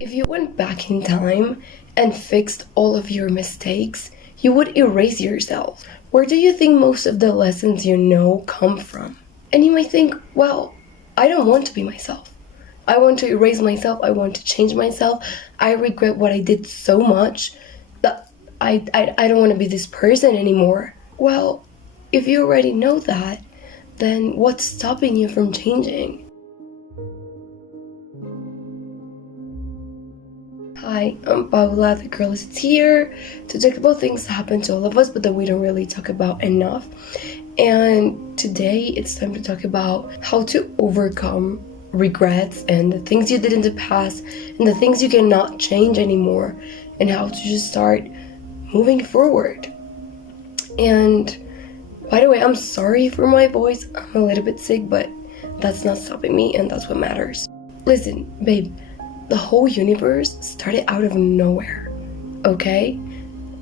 If you went back in time and fixed all of your mistakes, you would erase yourself. Where do you think most of the lessons you know come from? And you might think, well, I don't want to be myself. I want to erase myself. I want to change myself. I regret what I did so much that I don't want to be this person anymore. Well, if you already know that, then what's stopping you from changing? Hi, I'm Paula, the girl is here to talk about things that happen to all of us but that we don't really talk about enough. And today it's time to talk about how to overcome regrets and the things you did in the past and the things you cannot change anymore, and how to just start moving forward. And by the way, I'm sorry for my voice. I'm a little bit sick, but that's not stopping me, and that's what matters. Listen, babe, the whole universe started out of nowhere, okay?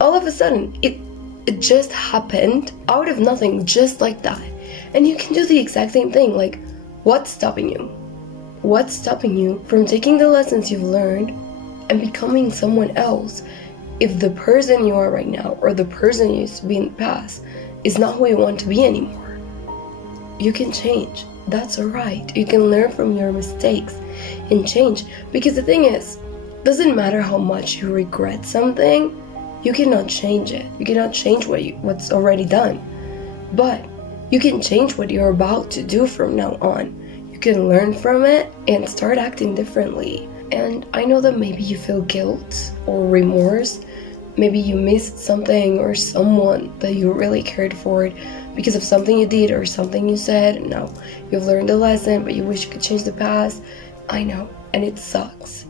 All of a sudden, it just happened out of nothing, just like that. And you can do the exact same thing. Like, what's stopping you? What's stopping you from taking the lessons you've learned and becoming someone else if the person you are right now or the person you used to be in the past is not who you want to be anymore? You can change. That's alright. You can learn from your mistakes and change. Because the thing is, doesn't matter how much you regret something, you cannot change it. You cannot change what's already done. But you can change what you're about to do from now on. You can learn from it and start acting differently. And I know that maybe you feel guilt or remorse. Maybe you missed something or someone that you really cared for because of something you did or something you said, and now you've learned a lesson, but you wish you could change the past. I know, and it sucks.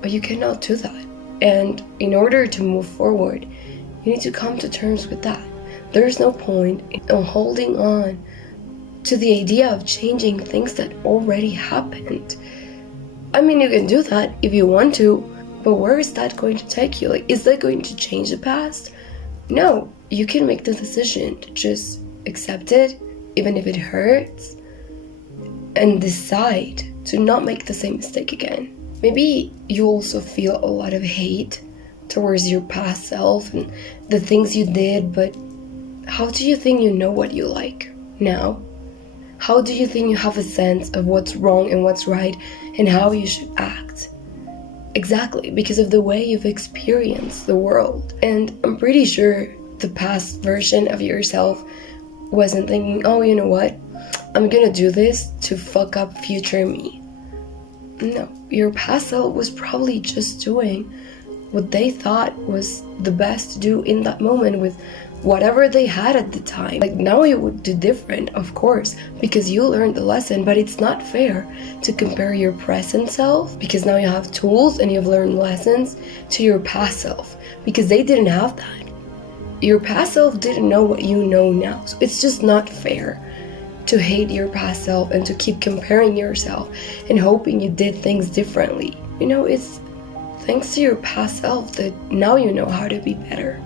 But you cannot do that. And in order to move forward, you need to come to terms with that. There's no point in holding on to the idea of changing things that already happened. I mean, you can do that if you want to, but where is that going to take you? Like, is that going to change the past? No, you can make the decision to just accept it, even if it hurts, and decide to not make the same mistake again. Maybe you also feel a lot of hate towards your past self and the things you did, but how do you think you know what you like now? How do you think you have a sense of what's wrong and what's right and how you should act? Exactly, because of the way you've experienced the world. And I'm pretty sure the past version of yourself wasn't thinking, oh, you know what? I'm gonna do this to fuck up future me. No, your past self was probably just doing what they thought was the best to do in that moment with whatever they had at the time. Like, now you would do different, of course, because you learned the lesson, but it's not fair to compare your present self, because now you have tools and you've learned lessons, to your past self, because they didn't have that. Your past self didn't know what you know now, so it's just not fair to hate your past self and to keep comparing yourself and hoping you did things differently. You know, it's thanks to your past self that now you know how to be better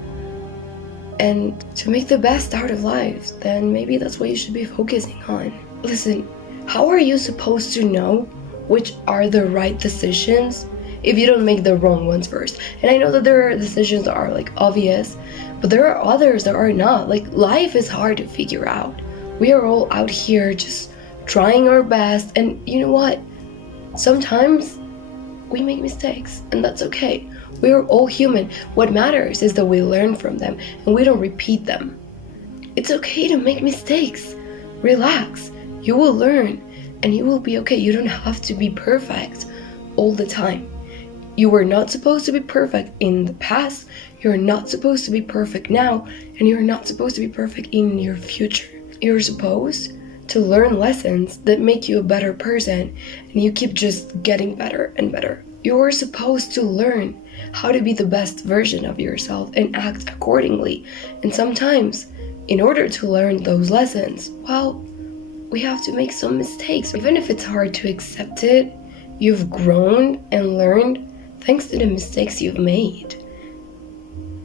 and to make the best out of life. Then maybe that's what you should be focusing on. Listen, how are you supposed to know which are the right decisions if you don't make the wrong ones first? And I know that there are decisions that are like obvious, but there are others that are not. Like, life is hard to figure out. We are all out here just trying our best, and you know what? Sometimes we make mistakes, and that's okay. We are all human. What matters is that we learn from them and we don't repeat them. It's okay to make mistakes. Relax. You will learn and you will be okay. You don't have to be perfect all the time. You were not supposed to be perfect in the past. You're not supposed to be perfect now, and you're not supposed to be perfect in your future. You're supposed to learn lessons that make you a better person, and you keep just getting better and better. You're supposed to learn how to be the best version of yourself and act accordingly. And sometimes, in order to learn those lessons, well, we have to make some mistakes. Even if it's hard to accept it, you've grown and learned thanks to the mistakes you've made.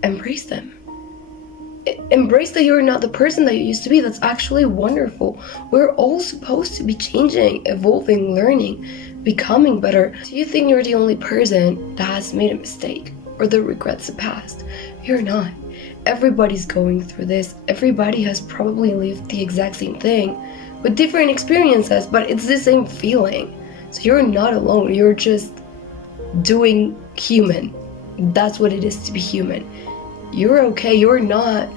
Embrace them. Embrace that you're not the person that you used to be. That's actually wonderful. We're all supposed to be changing, evolving, learning, becoming better. Do you think you're the only person that has made a mistake or that regrets the past? You're not. Everybody's going through this. Everybody has probably lived the exact same thing with different experiences, but it's the same feeling. So you're not alone. You're just doing human. That's what it is to be human. You're okay. You're not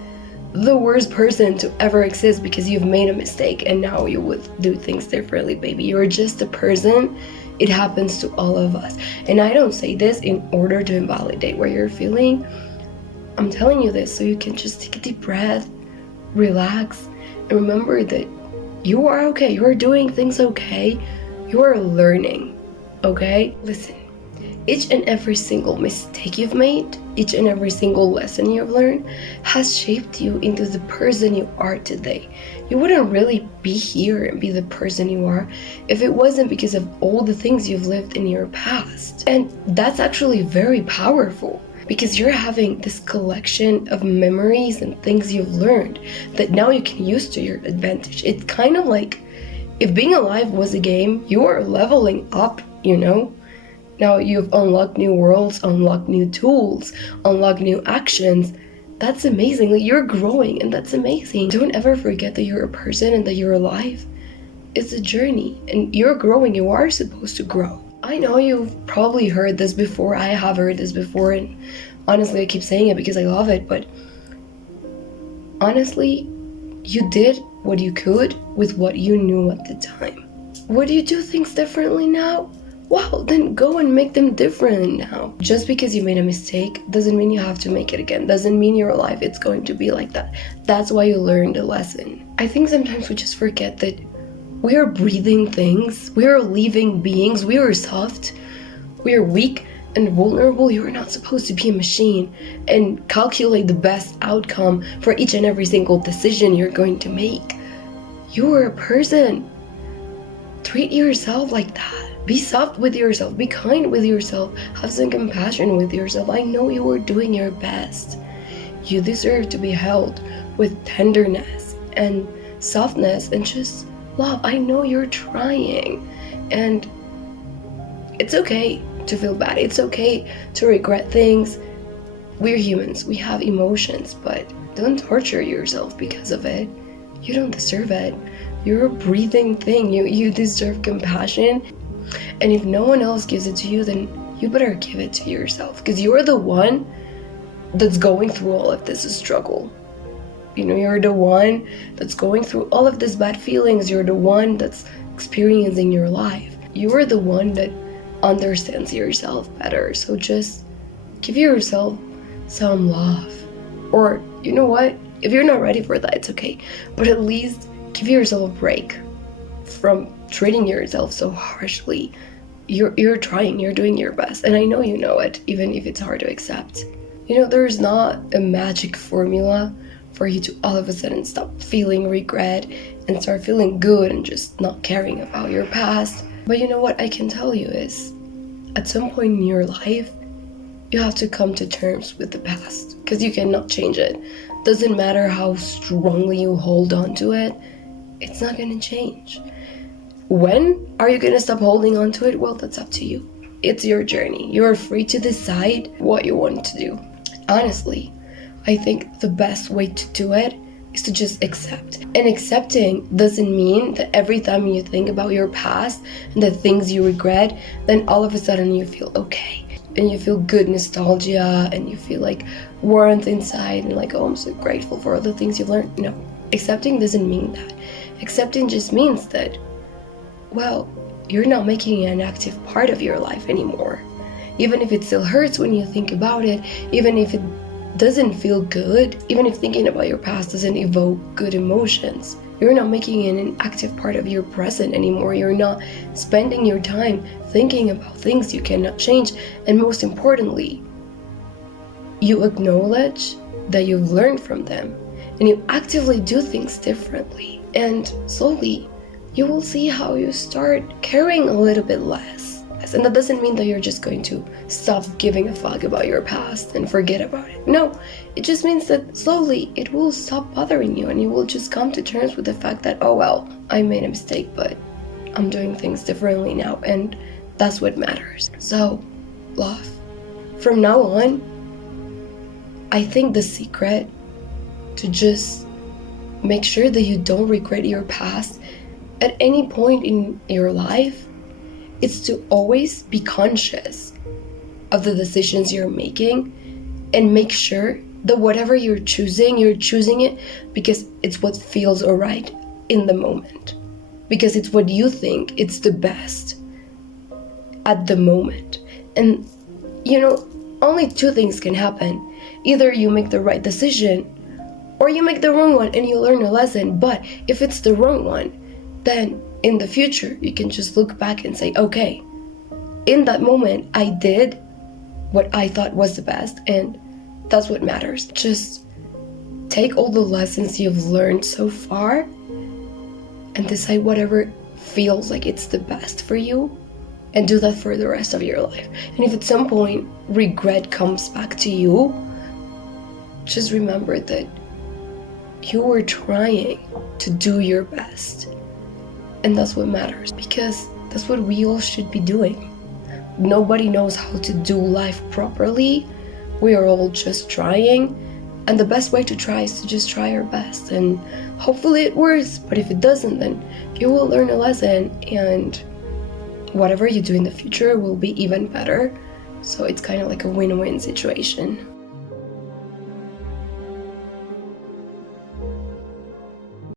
the worst person to ever exist because you've made a mistake and now you would do things differently, baby. You're just a person. It happens to all of us. And I don't say this in order to invalidate what you're feeling. I'm telling you this so you can just take a deep breath, relax, and remember that you are okay. You are doing things okay. You are learning, okay? Listen, each and every single mistake you've made, each and every single lesson you've learned has shaped you into the person you are today. You wouldn't really be here and be the person you are if it wasn't because of all the things you've lived in your past. And that's actually very powerful because you're having this collection of memories and things you've learned that now you can use to your advantage. It's kind of like if being alive was a game, you are leveling up, you know? Now you've unlocked new worlds, unlocked new tools, unlocked new actions. That's amazing. Like, you're growing and that's amazing. Don't ever forget that you're a person and that you're alive. It's a journey and you're growing. You are supposed to grow. I know you've probably heard this before. I have heard this before, and honestly I keep saying it because I love it, but honestly, you did what you could with what you knew at the time. Would you do things differently now? Well, then go and make them different now. Just because you made a mistake doesn't mean you have to make it again. Doesn't mean your life it's going to be like that. That's why you learned a lesson. I think sometimes we just forget that we are breathing things. We are living beings. We are soft. We are weak and vulnerable. You are not supposed to be a machine and calculate the best outcome for each and every single decision you're going to make. You are a person. Treat yourself like that. Be soft with yourself. Be kind with yourself. Have some compassion with yourself. I know you are doing your best. You deserve to be held with tenderness and softness and just love. I know you're trying. And it's okay to feel bad. It's okay to regret things. We're humans. We have emotions, but don't torture yourself because of it. You don't deserve it. You're a breathing thing. You deserve compassion. And if no one else gives it to you, then you better give it to yourself, because you're the one that's going through all of this struggle. You know, you're the one that's going through all of these bad feelings. You're the one that's experiencing your life. You're the one that understands yourself better. So just give yourself some love. Or, you know what? If you're not ready for that, it's okay. But at least give yourself a break from treating yourself so harshly. You're trying, you're doing your best, and I know you know it, even if it's hard to accept. You know, there's not a magic formula for you to all of a sudden stop feeling regret and start feeling good and just not caring about your past. But you know what I can tell you is, at some point in your life, you have to come to terms with the past, because you cannot change it. Doesn't matter how strongly you hold on to it, it's not gonna change. When are you gonna stop holding on to it? Well, that's up to you. It's your journey. You are free to decide what you want to do. Honestly, I think the best way to do it is to just accept. And accepting doesn't mean that every time you think about your past and the things you regret, then all of a sudden you feel okay. And you feel good nostalgia and you feel like warmth inside and like, oh, I'm so grateful for all the things you've learned. No, accepting doesn't mean that. Accepting just means that, well, you're not making it an active part of your life anymore. Even if it still hurts when you think about it, even if it doesn't feel good, even if thinking about your past doesn't evoke good emotions, you're not making it an active part of your present anymore. You're not spending your time thinking about things you cannot change. And most importantly, you acknowledge that you've learned from them and you actively do things differently. And slowly, you will see how you start caring a little bit less past. And that doesn't mean that you're just going to stop giving a fuck about your past and forget about it. No, it just means that slowly it will stop bothering you and you will just come to terms with the fact that, oh well, I made a mistake, but I'm doing things differently now, and that's what matters. So, love. From now on, I think the secret to just make sure that you don't regret your past at any point in your life is to always be conscious of the decisions you're making and make sure that whatever you're choosing it because it's what feels alright in the moment. Because it's what you think it's the best at the moment. And only two things can happen. Either you make the right decision or you make the wrong one and you learn a lesson. But if it's the wrong one, then in the future you can just look back and say, okay, in that moment I did what I thought was the best, and that's what matters. Just take all the lessons you've learned so far and decide whatever feels like it's the best for you, and do that for the rest of your life. And if at some point regret comes back to you, just remember that you were trying to do your best, and that's what matters, because that's what we all should be doing. Nobody knows how to do life properly. We are all just trying, and the best way to try is to just try our best, and hopefully it works. But if it doesn't, then you will learn a lesson, and whatever you do in the future will be even better. So it's kind of like a win-win situation.